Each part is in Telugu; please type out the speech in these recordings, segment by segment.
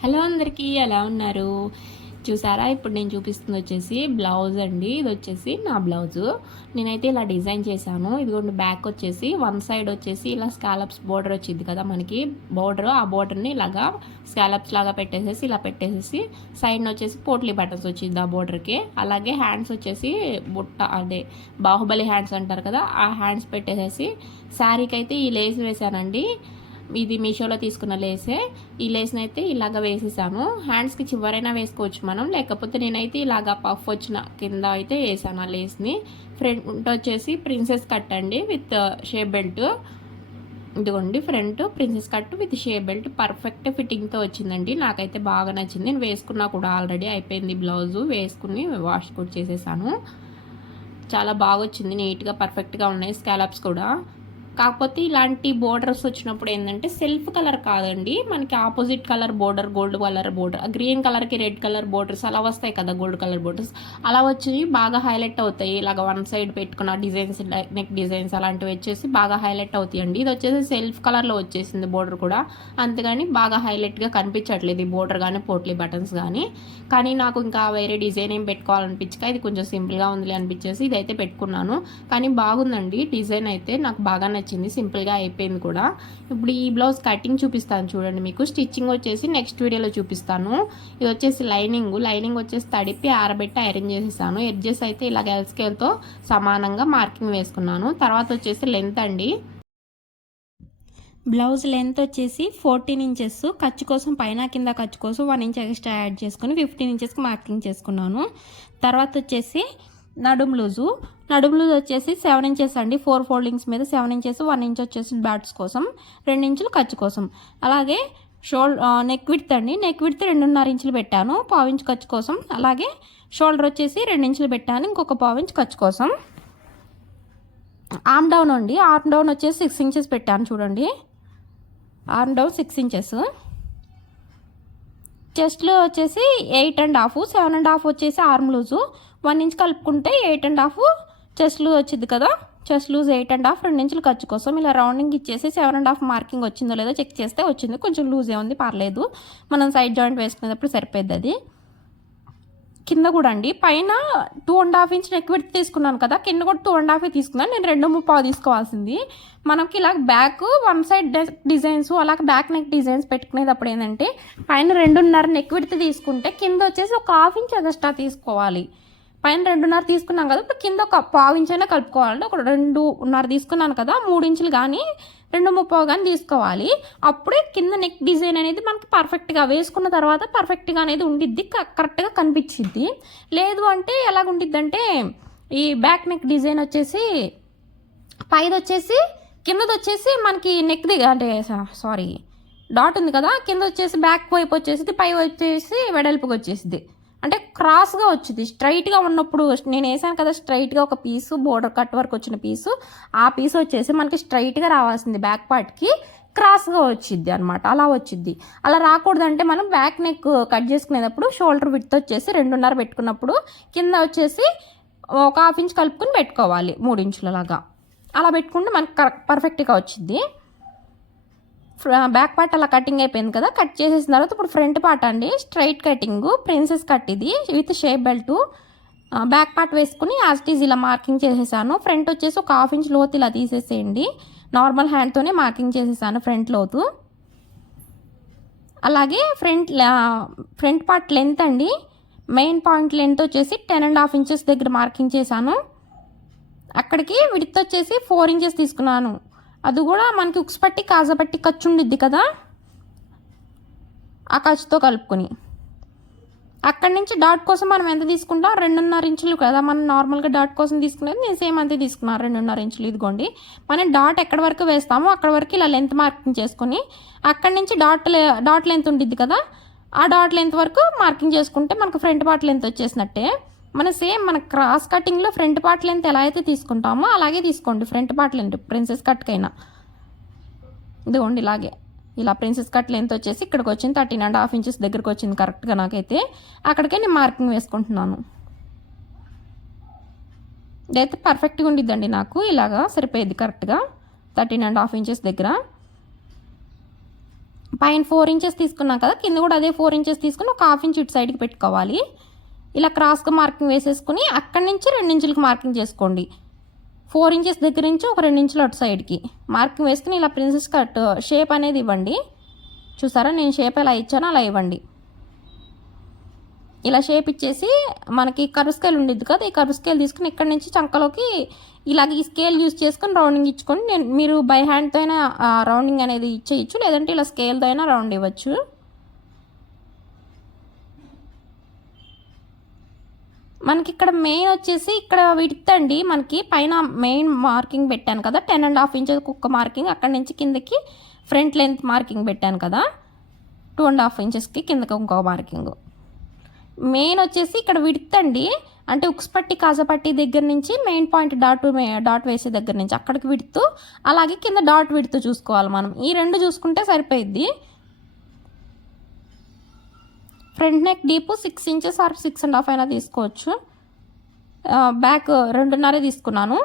హలో అందరికీ ఎలా ఉన్నారు? చూసారా? ఇప్పుడు నేను చూపిస్తుంది వచ్చేసి బ్లౌజ్ అండి. ఇది వచ్చేసి నా బ్లౌజు. నేనైతే ఇలా డిజైన్ చేశాను. ఇదిగోండి బ్యాక్ వచ్చేసి వన్ సైడ్ వచ్చేసి ఇలా స్కాలప్స్ బోర్డర్ వచ్చింది కదా మనకి. బోర్డర్ ఆ బోర్డర్ని ఇలాగా స్కాలప్స్ లాగా పెట్టేసేసి ఇలా పెట్టేసేసి సైడ్ వచ్చేసి పోట్లీ బటన్స్ వచ్చింది ఆ బోర్డర్కి. అలాగే హ్యాండ్స్ వచ్చేసి బుట్ట అదే బాహుబలి హ్యాండ్స్ అంటారు కదా ఆ హ్యాండ్స్ పెట్టేసేసి శారీకి అయితే ఈ లేస్ వేశానండి. ఇది మీషోలో తీసుకున్న లేసే. ఈ లేస్ని అయితే ఇలాగ వేసేసాను హ్యాండ్స్కి చివరైనా వేసుకోవచ్చు మనం. లేకపోతే నేనైతే ఇలాగ పఫ్ వచ్చిన కింద అయితే వేసాను ఆ లేస్ని. ఫ్రంట్ వచ్చేసి ప్రిన్సెస్ కట్ అండి విత్ షేప్ బెల్ట్ ఇదిగోండి front princess cut with shape belt perfect ఫిట్టింగ్తో వచ్చిందండి. నాకైతే బాగా నచ్చింది. నేను వేసుకున్నా కూడా ఆల్రెడీ అయిపోయింది బ్లౌజు వేసుకుని వాష్ కూడా చేసేసాను. చాలా బాగా వచ్చింది నీట్గా పర్ఫెక్ట్గా ఉన్నాయి స్కాలప్స్ కూడా. కాకపోతే ఇలాంటి బోర్డర్స్ వచ్చినప్పుడు ఏంటంటే సెల్ఫ్ కలర్ కాదండి. మనకి opposite colour border gold colour border green కలర్కి రెడ్ కలర్ బోర్డర్స్ అలా వస్తాయి కదా గోల్డ్ కలర్ బోర్డర్స్ అలా వచ్చి బాగా హైలైట్ అవుతాయి. ఇలాగ వన్ సైడ్ పెట్టుకున్న డిజైన్స్ నెక్ డిజైన్స్ అలాంటివి వచ్చేసి బాగా హైలైట్ అవుతాయండి. ఇది వచ్చేసి సెల్ఫ్ కలర్లో వచ్చేసింది బోర్డర్ కూడా. అంతేగాని బాగా హైలైట్గా కనిపించట్లేదు ఈ బోర్డర్ కానీ పోట్లీ బటన్స్ కానీ కానీ నాకు ఇంకా వేరే డిజైన్ ఏం పెట్టుకోవాలనిపించక ఇది కొంచెం సింపుల్గా ఉంది అనిపించేసి ఇదైతే పెట్టుకున్నాను. కానీ బాగుందండి. డిజైన్ అయితే నాకు బాగా నచ్చింది. వచ్చింది సింపుల్గా అయిపోయింది కూడా. ఇప్పుడు ఈ బ్లౌజ్ కటింగ్ చూపిస్తాను చూడండి మీకు. స్టిచ్చింగ్ వచ్చేసి నెక్స్ట్ వీడియోలో చూపిస్తాను. ఇది వచ్చేసి లైనింగ్. లైనింగ్ వచ్చేసి తడిపి ఆరబెట్టి ఐరన్ చేసేసాను. ఎడ్జెస్ అయితే ఇలా గెల్ స్కేల్తో సమానంగా మార్కింగ్ వేసుకున్నాను. తర్వాత వచ్చేసి లెంత్ అండి. బ్లౌజ్ లెంత్ వచ్చేసి ఫోర్టీన్ ఇంచెస్. ఖర్చు కోసం పైన కింద ఖర్చు కోసం వన్ ఇంచ్ ఎక్స్ట్రా యాడ్ చేసుకుని ఫిఫ్టీన్ ఇంచెస్కి మార్కింగ్ చేసుకున్నాను. తర్వాత వచ్చేసి నడుం లూజు. నడుములు వచ్చేసి సెవెన్ ఇంచెస్ అండి. ఫోర్ ఫోల్డింగ్స్ మీద సెవెన్ ఇంచెస్ వన్ ఇంచ్ వచ్చేసి బ్యాట్స్ కోసం రెండు ఇంచులు ఖర్చు కోసం. అలాగే షోల్ నెక్ విడ్త్ అండి. నెక్ విడ్త్ రెండున్నర ఇంచులు పెట్టాను. పావించు ఖర్చు కోసం. అలాగే షోల్డర్ వచ్చేసి రెండు ఇంచులు పెట్టాను. ఇంకొక పావించు ఖర్చు కోసం. ఆర్మ్ డౌన్ అండి. ఆర్మ్ డౌన్ వచ్చేసి సిక్స్ ఇంచెస్ పెట్టాను చూడండి. ఆర్మ్ డౌన్ సిక్స్ ఇంచెస్ చెస్ట్లో వచ్చేసి eight and half seven and half వచ్చేసి ఆర్మ్ లూజు వన్ ఇంచ్ కలుపుకుంటే eight and half chest loose వచ్చింది కదా? Chest loose eight and half రెండు ఇంచులు ఖర్చు కోసం ఇలా రౌండింగ్ ఇచ్చేసి సెవెన్ అండ్ హాఫ్ మార్కింగ్ వచ్చిందో లేదో చెక్ చేస్తే వచ్చింది. కొంచెం లూజ్ ఉంది పర్లేదు. మనం సైడ్ జాయింట్ వేసుకునేటప్పుడు సరిపోద్ది అది. కింద కూడా అండి. పైన two and half inch neck width తీసుకున్నాను కదా? కింద కూడా టూ అండ్ హాఫ్ తీసుకున్నాను. నేను రెండు ముప్పావు తీసుకోవాల్సింది. మనకి ఇలా బ్యాక్ వన్ సైడ్ డిజైన్స్ అలాగే బ్యాక్ నెక్ డిజైన్స్ పెట్టుకునేటప్పుడు ఏంటంటే పైన రెండున్నర నెక్ విడ్త్ తీసుకుంటే కింద వచ్చేసి ఒక హాఫ్ ఇంచ్ ఎగస్ట్రా తీసుకోవాలి. పైన రెండున్నర తీసుకున్నాం కదా ఇప్పుడు కింద ఒక పావు ఇంచైనా కలుపుకోవాలంటే ఒక రెండున్నర తీసుకున్నాను కదా మూడు ఇంచులు కానీ రెండు ముప్పావు కానీ తీసుకోవాలి. అప్పుడే కింద నెక్ డిజైన్ అనేది మనకి పర్ఫెక్ట్గా వేసుకున్న తర్వాత పర్ఫెక్ట్గా అనేది ఉండిద్ది కరెక్ట్గా కనిపించిద్ది. లేదు అంటే ఎలాగ ఉండిద్ది అంటే ఈ బ్యాక్ నెక్ డిజైన్ వచ్చేసి పైది వచ్చేసి కిందది వచ్చేసి మనకి నెక్ ది అంటే సారీ డాట్ ఉంది కదా కింద వచ్చేసి బ్యాక్ వైపు వచ్చేసి పై వచ్చేసి వెడల్పుగా వచ్చేసింది అంటే క్రాస్గా వచ్చింది. స్ట్రైట్గా ఉన్నప్పుడు నేను వేసాను కదా స్ట్రైట్గా ఒక పీసు బోర్డర్ కట్ వర్క్ వచ్చిన పీసు ఆ పీస్ వచ్చేసి మనకి స్ట్రైట్గా రావాల్సింది బ్యాక్ పార్ట్కి క్రాస్గా వచ్చింది అనమాట అలా వచ్చింది. అలా రాకూడదంటే మనం బ్యాక్ నెక్ కట్ చేసుకునేటప్పుడు షోల్డర్ విత్ వచ్చేసి రెండున్నర పెట్టుకున్నప్పుడు కింద వచ్చేసి ఒక హాఫ్ ఇంచ్ కలుపుకొని పెట్టుకోవాలి మూడు ఇంచులలాగా అలా పెట్టుకుంటే మనకి కరెక్ట్ పర్ఫెక్ట్గా వచ్చింది. బ్యాక్ పార్ట్ అలా కటింగ్ అయిపోయింది కదా కట్ చేసేసిన తర్వాత ఇప్పుడు ఫ్రంట్ పార్ట్ అండి. స్ట్రైట్ కటింగ్ ప్రిన్సెస్ కట్ ఇది with shape belt. Back part వేసుకుని యాస్టీజ్ ఇలా మార్కింగ్ చేసేసాను. ఫ్రంట్ వచ్చేసి ఒక హాఫ్ ఇంచ్ లోతు ఇలా తీసేసేయండి. నార్మల్ హ్యాండ్తోనే మార్కింగ్ చేసేసాను ఫ్రంట్ లోతు. అలాగే ఫ్రంట్ ఫ్రంట్ పార్ట్ లెంత్ అండి. మెయిన్ పాయింట్ లెంత్ వచ్చేసి టెన్ అండ్ హాఫ్ ఇంచెస్ దగ్గర మార్కింగ్ చేశాను. అక్కడికి విడిత్ వచ్చేసి ఫోర్ ఇంచెస్ తీసుకున్నాను. అది కూడా మనకి ఉక్స్ పట్టి కాజపట్టి ఖర్చు ఉండిద్ది కదా? ఆ ఖర్చుతో కలుపుకొని. అక్కడి నుంచి డాట్ కోసం మనం ఎంత తీసుకుంటాం? రెండున్నర ఇంచులు కదా. మనం నార్మల్గా డాట్ కోసం తీసుకునేది నేను సేమ్ అంతే తీసుకున్నాను రెండున్నర ఇంచులు. ఇదిగోండి. మనం డాట్ ఎక్కడి వరకు వేస్తామో అక్కడ వరకు ఇలా లెంత్ మార్కింగ్ చేసుకొని అక్కడి నుంచి డాట్ డాట్ లెంత్ ఉండిద్ది కదా? ఆ డాట్ లెంత్ వరకు మార్కింగ్ చేసుకుంటే మనకు ఫ్రంట్ పార్ట్ లెంత్ వచ్చేసినట్టే. మన సేమ్ మన క్రాస్ కటింగ్లో ఫ్రంట్ పార్ట్ లెంత్ ఎలా అయితే తీసుకుంటామో అలాగే తీసుకోండి. ఫ్రంట్ పార్ట్ లెంత్ ప్రిన్సెస్ కట్కైనా. ఇదిగోండి ఇలాగే. ఇలా ప్రిన్సెస్ కట్ లెంత్ వచ్చేసి ఇక్కడికి వచ్చింది థర్టీన్ అండ్ హాఫ్ ఇంచెస్ దగ్గరకు వచ్చింది కరెక్ట్గా నాకైతే. అక్కడికే నేను మార్కింగ్ వేసుకుంటున్నాను. ఇదైతే పర్ఫెక్ట్గా ఉండిద్దండి నాకు. ఇలాగా సరిపోయేది కరెక్ట్గా. థర్టీన్ అండ్ హాఫ్ ఇంచెస్ దగ్గర. పైన ఫోర్ ఇంచెస్ తీసుకున్నాం కదా కింద కూడా అదే ఫోర్ ఇంచెస్ తీసుకుని ఒక హాఫ్ ఇంచ్ ఇటు సైడ్కి పెట్టుకోవాలి. ఇలా క్రాస్గా మార్కింగ్ వేసేసుకుని అక్కడి నుంచి రెండు ఇంచులకు మార్కింగ్ చేసుకోండి. ఫోర్ ఇంచెస్ దగ్గర నుంచి ఒక రెండు ఇంచులు అటు సైడ్కి. మార్కింగ్ వేసుకుని ఇలా ప్రిన్సెస్ కట్ షేప్ అనేది ఇవ్వండి. చూసారా? నేను షేప్ ఎలా ఇచ్చానో అలా ఇవ్వండి. ఇలా షేప్ ఇచ్చేసి మనకి కర్వ్ స్కేల్ ఉండిద్ది కదా ఈ కర్వ్ స్కేల్ తీసుకుని ఇక్కడ నుంచి చంకలోకి ఇలాగ ఈ స్కేల్ యూస్ చేసుకొని రౌండింగ్ ఇచ్చుకొని నేను మీరు బై హ్యాండ్తో అయినా రౌండింగ్ అనేది ఇచ్చేయచ్చు లేదంటే ఇలా స్కేల్తో అయినా రౌండ్ ఇవ్వచ్చు. మనకి ఇక్కడ మెయిన్ వచ్చేసి ఇక్కడ విడ్త్ అండి. మనకి పైన మెయిన్ మార్కింగ్ పెట్టాను కదా. టెన్ అండ్ హాఫ్ ఇంచెస్ కుక్క మార్కింగ్ అక్కడ నుంచి కిందకి ఫ్రంట్ లెంత్ మార్కింగ్ పెట్టాను కదా. టూ అండ్ హాఫ్ ఇంచెస్కి కిందకి ఇంకో మార్కింగ్ మెయిన్ వచ్చేసి ఇక్కడ విడ్త్ అండి. అంటే ఉక్స్ పట్టి కాజపట్టి దగ్గర నుంచి మెయిన్ పాయింట్ డాట్ డాట్ వేసే దగ్గర నుంచి అక్కడికి విడుతూ అలాగే కింద డాట్ విడుతూ చూసుకోవాలి మనం. ఈ రెండు చూసుకుంటే సరిపోయిద్ది. Front neck deep six inches or six and half అయినా తీసుకోవచ్చు. బ్యాక్ రెండున్నరే తీసుకున్నాను.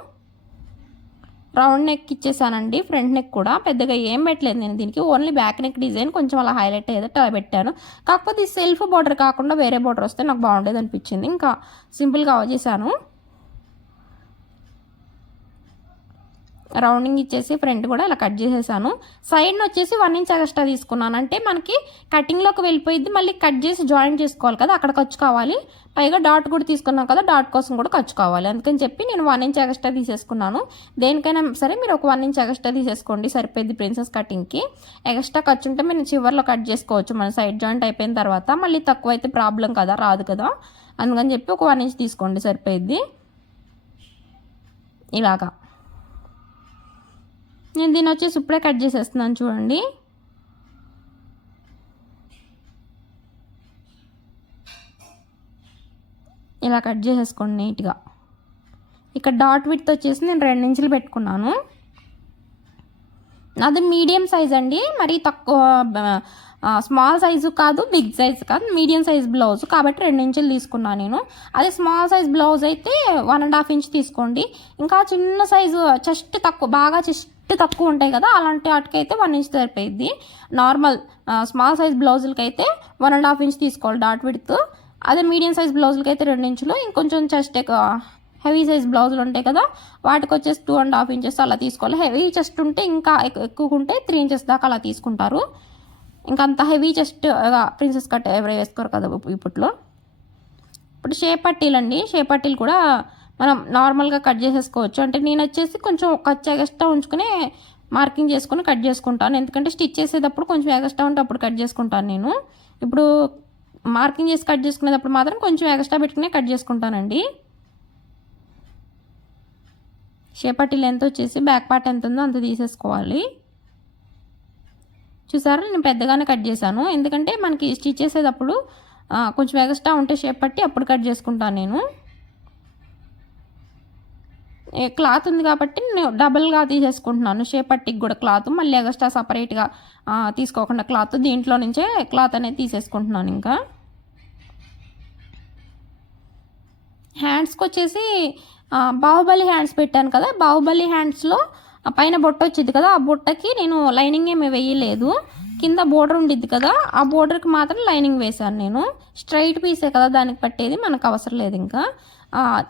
రౌండ్ నెక్ ఇచ్చేసానండి ఫ్రంట్ నెక్ కూడా. పెద్దగా ఏం పెట్టలేదు నేను దీనికి. ఓన్లీ బ్యాక్ నెక్ డిజైన్ కొంచెం అలా హైలైట్ అయ్యేది పెట్టాను. కాకపోతే ఈ సెల్ఫ్ బార్డర్ కాకుండా వేరే బార్డర్ వస్తే నాకు బాగుండేది అనిపించింది. ఇంకా సింపుల్గా చేశాను రౌండింగ్ ఇచ్చేసి ఫ్రంట్ కూడా ఇలా కట్ చేసేసాను. సైడ్ని వచ్చేసి వన్ ఇంచ్ ఎక్స్ట్రా తీసుకున్నాను. అంటే మనకి కటింగ్లోకి వెళ్ళిపోయింది మళ్ళీ కట్ చేసి జాయిన్ చేసుకోవాలి కదా అక్కడ ఖర్చు కావాలి. పైగా డాట్ కూడా తీసుకున్నాం కదా డాట్ కోసం కూడా ఖర్చు కావాలి. అందుకని చెప్పి నేను వన్ ఇంచ్ ఎక్స్ట్రా తీసేసుకున్నాను. దేనికైనా సరే మీరు ఒక వన్ ఇంచ్ ఎక్స్ట్రా తీసేసుకోండి సరిపోయింది ప్రిన్సెస్ కటింగ్కి ఎక్స్ట్రా ఖర్చు ఉంటే మీరు చివరిలో కట్ చేసుకోవచ్చు. మన సైడ్ జాయింట్ అయిపోయిన తర్వాత మళ్ళీ తక్కువ అయితే ప్రాబ్లం కదా రాదు కదా. అందుకని చెప్పి ఒక వన్ ఇంచ్ తీసుకోండి సరిపోయింది. ఇలాగా. నేను దీని వచ్చేసి ఇప్పుడే కట్ చేసేస్తున్నాను చూడండి. ఇలా కట్ చేసేసుకోండి నీట్గా. ఇక్కడ డాట్ విత్ వచ్చేసి నేను రెండు ఇంచులు పెట్టుకున్నాను. అది మీడియం సైజ్ అండి. మరి తక్కువ స్మాల్ సైజు కాదు బిగ్ సైజ్ కాదు మీడియం సైజ్ బ్లౌజ్. కాబట్టి రెండు ఇంచులు తీసుకున్నాను నేను. అదే స్మాల్ సైజ్ బ్లౌజ్ అయితే వన్ అండ్ హాఫ్ ఇంచ్ తీసుకోండి. ఇంకా చిన్న సైజు చెస్ట్ తక్కువ బాగా చెస్ట్ తక్కువ ఉంటాయి కదా అలాంటి వాటికి అయితే వన్ ఇంచ్ సరిపోయిద్ది నార్మల్ స్మాల్ సైజ్ బ్లౌజులకి అయితే వన్ అండ్ హాఫ్ ఇంచ్ తీసుకోవాలి డాట్ విడ్త్ అదే మీడియం సైజ్ బ్లౌజులకి అయితే రెండు ఇంచులు ఇంకొంచెం చెస్ట్ హెవీ సైజ్ బ్లౌజులు ఉంటాయి కదా వాటికి వచ్చేసి టూ అండ్ హాఫ్ ఇంచెస్ అలా తీసుకోవాలి. హెవీ చెస్ట్ ఉంటే ఇంకా ఎక్కువ ఉంటే త్రీ ఇంచెస్ దాకా అలా తీసుకుంటారు. ఇంకా అంత హెవీ చెస్ట్ ప్రిన్సెస్ కట్ ఎవరు వేసుకోరు కదా ఇప్పట్లో. ఇప్పుడు షేప్ పట్టీలండి షేప్ పట్టీలు కూడా మనం నార్మల్గా కట్ చేసేసుకోవచ్చు. అంటే నేను వచ్చేసి కొంచెం ఒక ఎగస్ట్రా ఉంచుకుని మార్కింగ్ చేసుకుని కట్ చేసుకుంటాను. ఎందుకంటే స్టిచ్ చేసేటప్పుడు కొంచెం ఎగస్ట్రా ఉంటే అప్పుడు కట్ చేసుకుంటాను నేను. ఇప్పుడు మార్కింగ్ చేసి కట్ చేసుకునేటప్పుడు మాత్రం కొంచెం ఎగస్ట్రా పెట్టుకునే కట్ చేసుకుంటానండి. షేపట్టి లెంత్ వచ్చేసి బ్యాక్ పార్ట్ ఎంత ఉందో అంత తీసేసుకోవాలి. చూసారా? నేను పెద్దగానే కట్ చేశాను. ఎందుకంటే మనకి స్టిచ్ చేసేటప్పుడు కొంచెం ఎగస్ట్రా ఉంటే షేప్ పట్టి అప్పుడు కట్ చేసుకుంటాను నేను. క్లాత్ ఉంది కాబట్టి నేను డబుల్గా తీసేసుకుంటున్నాను. షేప్ కూడా క్లాత్ మళ్ళీ ఎగస్ట్రా సపరేట్గా తీసుకోకుండా క్లాత్ దీంట్లో నుంచే క్లాత్ అనేది తీసేసుకుంటున్నాను ఇంకా. హ్యాండ్స్కి వచ్చేసి బాహుబలి హ్యాండ్స్ పెట్టాను కదా బాహుబలి హ్యాండ్స్లో పైన బొట్ట వచ్చింది కదా ఆ బుట్టకి నేను లైనింగ్ ఏమి వేయలేదు. కింద బోర్డర్ ఉండిద్ది కదా ఆ బోర్డర్కి మాత్రం లైనింగ్ వేశాను నేను. స్ట్రైట్ పీసే కదా దానికి పట్టేది మనకు అవసరం లేదు ఇంకా.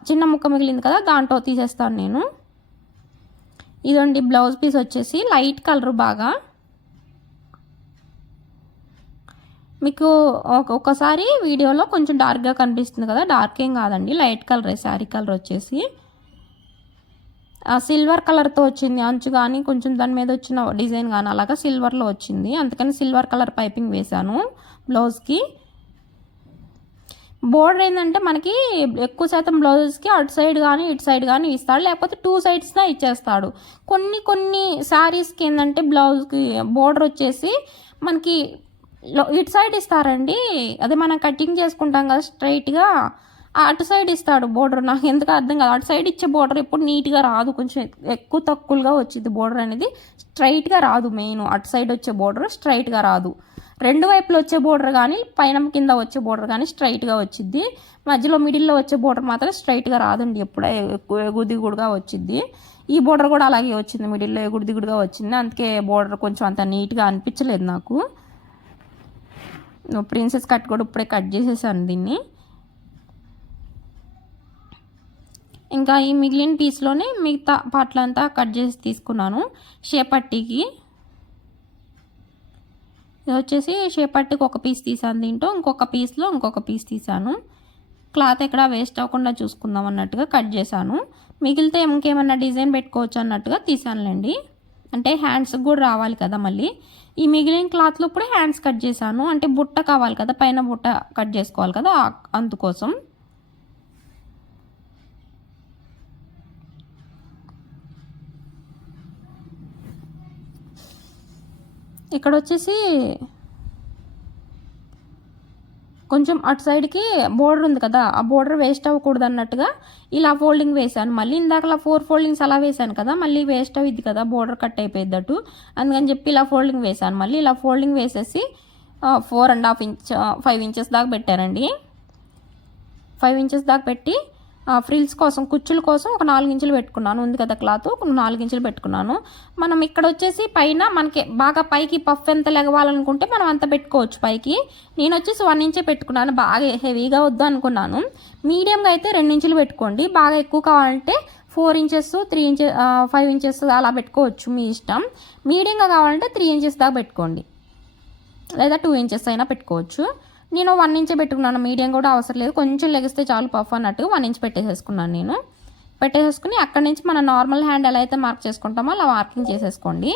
చిన్న ముక్క మిగిలింది కదా దాంట్లో తీసేస్తాను నేను. ఇదండి బ్లౌజ్ పీస్ వచ్చేసి లైట్ కలర్ బాగా. మీకు ఒక్కొక్కసారి వీడియోలో కొంచెం డార్క్గా కనిపిస్తుంది కదా డార్క్ ఏం కాదండి లైట్ కలర్ శారీ కలర్ వచ్చేసి. సిల్వర్ కలర్తో వచ్చింది. అంచు కానీ కొంచెం దాని మీద వచ్చిన డిజైన్ కానీ అలాగా సిల్వర్లో వచ్చింది. అందుకని సిల్వర్ కలర్ పైపింగ్ వేశాను బ్లౌజ్కి బోర్డర్ ఏంటంటే మనకి ఎక్కువ శాతం బ్లౌజెస్కి అటు సైడ్ కానీ ఇటు సైడ్ కానీ ఇస్తాడు. లేకపోతే టూ సైడ్స్గా ఇచ్చేస్తాడు. కొన్ని కొన్ని శారీస్కి ఏంటంటే బ్లౌజ్కి బోర్డర్ వచ్చేసి మనకి ఇటు సైడ్ ఇస్తారండి. అదే మనం కటింగ్ చేసుకుంటాం కదా స్ట్రైట్గా అటు సైడ్ ఇస్తాడు బోర్డర్ నాకు ఎందుకు అర్థం కాదు. అటు సైడ్ ఇచ్చే బోర్డర్ ఎప్పుడు నీట్గా రాదు. కొంచెం ఎక్కువ తక్కువగా వచ్చింది బోర్డర్ అనేది. స్ట్రైట్గా రాదు మెయిన్ అటు సైడ్ వచ్చే బోర్డర్ స్ట్రైట్గా రాదు. రెండు వైపులు వచ్చే బోర్డర్ కానీ పైన కింద వచ్చే బోర్డర్ కానీ స్ట్రైట్గా వచ్చింది మధ్యలో మిడిల్లో వచ్చే బోర్డర్ మాత్రం స్ట్రైట్గా రాదండి. ఎప్పుడే ఎక్కువ ఎగుదిగుడుగా వచ్చింది ఈ బోర్డర్ కూడా అలాగే వచ్చింది. మిడిల్లో ఎగుడిదిగుడుగా వచ్చింది. అందుకే బోర్డర్ కొంచెం అంత నీట్గా అనిపించలేదు నాకు. ప్రిన్సెస్ కట్ కూడా ఇప్పుడే కట్ చేసేసాను దీన్ని. ఇంకా ఈ మిగిలిన పీస్లోనే మిగతా పాటలంతా కట్ చేసి తీసుకున్నాను. షేపట్టికి ఇది వచ్చేసి షేపట్టికి ఒక పీస్ తీసాను దీంట్లో ఇంకొక పీస్లో ఇంకొక పీస్ తీసాను. క్లాత్ ఎక్కడ వేస్ట్ అవ్వకుండా చూసుకుందాం అన్నట్టుగా కట్ చేశాను. మిగిలితే ఇంకేమన్నా డిజైన్ పెట్టుకోవచ్చు అన్నట్టుగా తీసానులేండి. అంటే హ్యాండ్స్కి కూడా రావాలి కదా మళ్ళీ. ఈ మిగిలిన క్లాత్లో ఇప్పుడు హ్యాండ్స్ కట్ చేశాను. అంటే బుట్ట కావాలి కదా పైన బుట్ట కట్ చేసుకోవాలి కదా అందుకోసం. ఇక్కడ వచ్చేసి కొంచెం అటు సైడ్కి బోర్డర్ ఉంది కదా ఆ బోర్డర్ వేస్ట్ అవ్వకూడదు అన్నట్టుగా ఇలా ఫోల్డింగ్ వేసాను మళ్ళీ ఇందాకలా ఫోర్ ఫోల్డింగ్స్ అలా వేసాను కదా మళ్ళీ వేస్ట్ అవుద్ది కదా బోర్డర్ కట్ అయిపోయిద్దట్టు అందుకని చెప్పి ఇలా ఫోల్డింగ్ వేసాను మళ్ళీ ఇలా ఫోల్డింగ్ వేసేసి four and half inch five inches దాకా పెట్టానండి. ఫైవ్ ఇంచెస్ దాకా పెట్టి ఫ్రిల్స్ కోసం కుచ్చుల కోసం ఒక నాలుగు ఇంచులు పెట్టుకున్నాను. ఉంది కదా క్లాత్ నాలుగు ఇంచులు పెట్టుకున్నాను. మనం ఇక్కడ వచ్చేసి పైన మనకి బాగా పైకి పఫ్ ఎంత లెగవాలనుకుంటే మనం అంత పెట్టుకోవచ్చు పైకి. నేను వచ్చేసి వన్ ఇంచే పెట్టుకున్నాను. బాగా హెవీగా వద్దు అనుకున్నాను. మీడియంగా అయితే రెండు ఇంచులు పెట్టుకోండి. బాగా ఎక్కువ కావాలంటే four inches three inches five inches అలా పెట్టుకోవచ్చు మీ ఇష్టం. మీడియంగా కావాలంటే త్రీ ఇంచెస్ దాకా పెట్టుకోండి. లేదా టూ ఇంచెస్ అయినా పెట్టుకోవచ్చు. నేను వన్ ఇంచ్ పెట్టుకున్నాను. మీడియం కూడా అవసరం లేదు. కొంచెం లెగిస్తే చాలు పఫ్ అన్నట్టు వన్ ఇంచ్ పెట్టేసేసుకున్నాను నేను. పెట్టేసుకుని అక్కడి నుంచి మన నార్మల్ హ్యాండ్ ఎలా అయితే మార్క్ చేసుకుంటామో అలా మార్కింగ్ చేసేసుకోండి.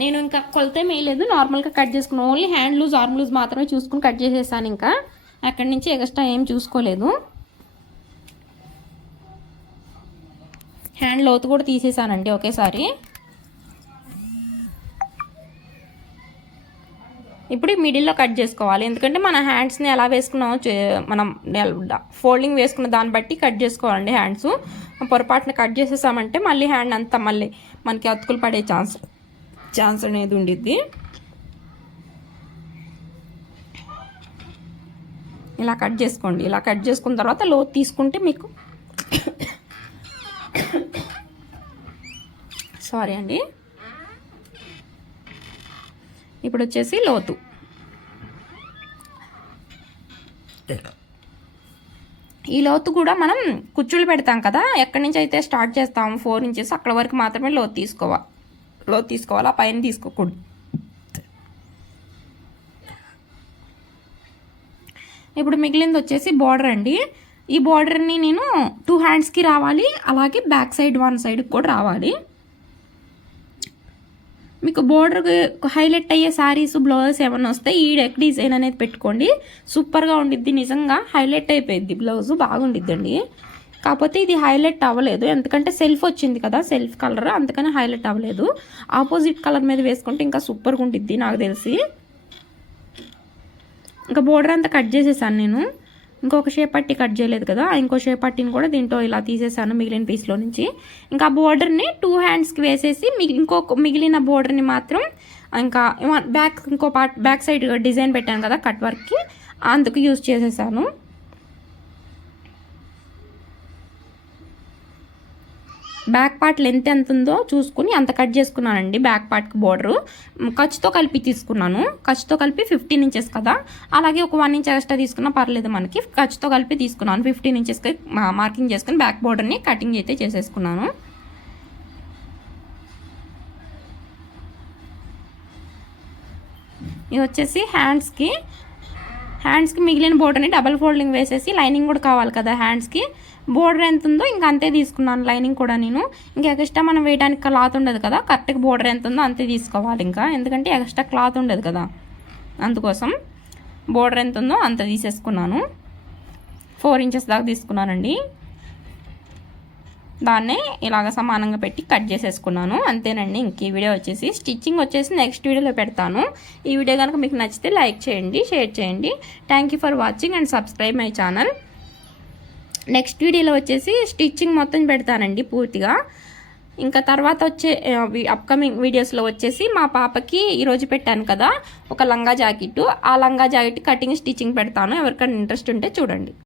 నేను ఇంకా కొలతే మేయలేదు నార్మల్గా కట్ చేసుకుని only hand loose arm loose మాత్రమే చూసుకుని కట్ చేసేసాను ఇంకా. అక్కడి నుంచి ఎక్స్ట్రా ఏం చూసుకోలేదు. హ్యాండ్ లోతు కూడా తీసేసానండి ఒకేసారి. ఇప్పుడు మిడిల్లో కట్ చేసుకోవాలి. ఎందుకంటే మన హ్యాండ్స్ని ఎలా వేసుకున్నామో మనం ఫోల్డింగ్ వేసుకున్న దాన్ని బట్టి కట్ చేసుకోవాలండి హ్యాండ్స్. పొరపాటున కట్ చేసేసామంటే మళ్ళీ హ్యాండ్ అంతా మళ్ళీ మనకి అతుకులు పడే ఛాన్స్ ఛాన్స్ అనేది ఉండిద్ది. ఇలా కట్ చేసుకోండి. ఇలా కట్ చేసుకున్న తర్వాత లో తీసుకుంటే మీకు సారీ అండి. ఇప్పుడు వచ్చేసి లోతు ఈ లోతు కూడా మనం కుచ్చులు పెడతాం కదా ఎక్కడి నుంచి అయితే స్టార్ట్ చేస్తాము ఫోర్ ఇంచెస్ అక్కడ వరకు మాత్రమే లోతు తీసుకోవాలి లోతు తీసుకోవాలి ఆ పైన తీసుకోకూడదు. ఇప్పుడు మిగిలింది వచ్చేసి బార్డర్ అండి. ఈ బార్డర్ని నేను టూ హ్యాండ్స్కి రావాలి అలాగే బ్యాక్ సైడ్ వన్ సైడ్కి కూడా రావాలి. మీకు బోర్డర్ హైలైట్ అయ్యే శారీస్ బ్లౌజెస్ ఏమైనా వస్తే ఈ డెక్ డిజైన్ అనేది పెట్టుకోండి. సూపర్గా ఉండిద్ది నిజంగా హైలైట్ అయిపోయింది బ్లౌజ్ బాగుండిద్దండి. కాకపోతే ఇది హైలైట్ అవ్వలేదు ఎందుకంటే సెల్ఫ్ వచ్చింది కదా సెల్ఫ్ కలర్ అందుకని హైలైట్ అవ్వలేదు. ఆపోజిట్ కలర్ మీద వేసుకుంటే ఇంకా సూపర్గా ఉండిద్ది నాకు తెలిసి. ఇంకా బోర్డర్ అంతా కట్ చేసేసాను నేను. ఇంకొక షేప్ పట్టి కట్ చేయలేదు కదా ఇంకో షేప్ పట్టిని కూడా దీంట్లో ఇలా తీసేసాను మిగిలిన పీస్లో నుంచి. ఇంకా బోర్డర్ని టూ హ్యాండ్స్కి వేసేసి ఇంకొక మిగిలిన బోర్డర్ని మాత్రం ఇంకా బ్యాక్ ఇంకో పార్ట్ బ్యాక్ సైడ్ డిజైన్ పెట్టాను కదా కట్ వర్క్కి అందుకు యూజ్ చేసేసాను. బ్యాక్ పార్ట్ లెంత్ ఎంత ఉందో చూసుకుని అంత కట్ చేసుకున్నానండి బ్యాక్ పార్ట్కి బోర్డరు. ఖర్చుతో కలిపి తీసుకున్నాను. ఖర్చుతో కలిపి ఫిఫ్టీన్ ఇంచెస్ కదా. అలాగే ఒక వన్ ఇంచ్ ఎక్స్ట్రా తీసుకున్నా పర్లేదు మనకి. ఖర్చుతో కలిపి తీసుకున్నాను. ఫిఫ్టీన్ ఇంచెస్కి మార్కింగ్ చేసుకుని బ్యాక్ బోర్డర్ని కటింగ్ అయితే చేసేసుకున్నాను. ఇది వచ్చేసి హ్యాండ్స్కి హ్యాండ్స్కి మిగిలిన బోర్డర్ని డబల్ ఫోల్డింగ్ వేసేసి లైనింగ్ కూడా కావాలి కదా హ్యాండ్స్కి బోర్డర్ ఎంత ఉందో ఇంకా అంతే తీసుకున్నాను లైనింగ్ కూడా నేను. ఇంకా ఎక్స్ట్రా మనం వేయడానికి క్లాత్ ఉండదు కదా కరెక్ట్గా బోర్డర్ ఎంత ఉందో అంతే తీసుకోవాలి ఇంకా. ఎందుకంటే ఎక్స్ట్రా క్లాత్ ఉండదు కదా. అందుకోసం బోర్డర్ ఎంత ఉందో అంత తీసేసుకున్నాను. ఫోర్ ఇంచెస్ దాకా తీసుకున్నానండి. దాన్నే ఇలాగ సమానంగా పెట్టి కట్ చేసేసుకున్నాను. అంతేనండి ఇంక ఈ వీడియో వచ్చేసి స్టిచ్చింగ్ వచ్చేసి నెక్స్ట్ వీడియోలో పెడతాను. ఈ వీడియో కనుక మీకు నచ్చితే లైక్ చేయండి షేర్ చేయండి. Thank for watching and subscribe my channel next వీడియోలో వచ్చేసి స్టిచ్చింగ్ మొత్తం పెడతానండి పూర్తిగా. ఇంకా తర్వాత వచ్చే అప్కమింగ్ వీడియోస్లో వచ్చేసి మా పాపకి ఈరోజు పెట్టాను కదా ఒక లంగా జాకెట్ ఆ లంగా జాకెట్ కటింగ్ స్టిచ్చింగ్ పెడతాను. ఎవరికైనా ఇంట్రెస్ట్ ఉంటే చూడండి.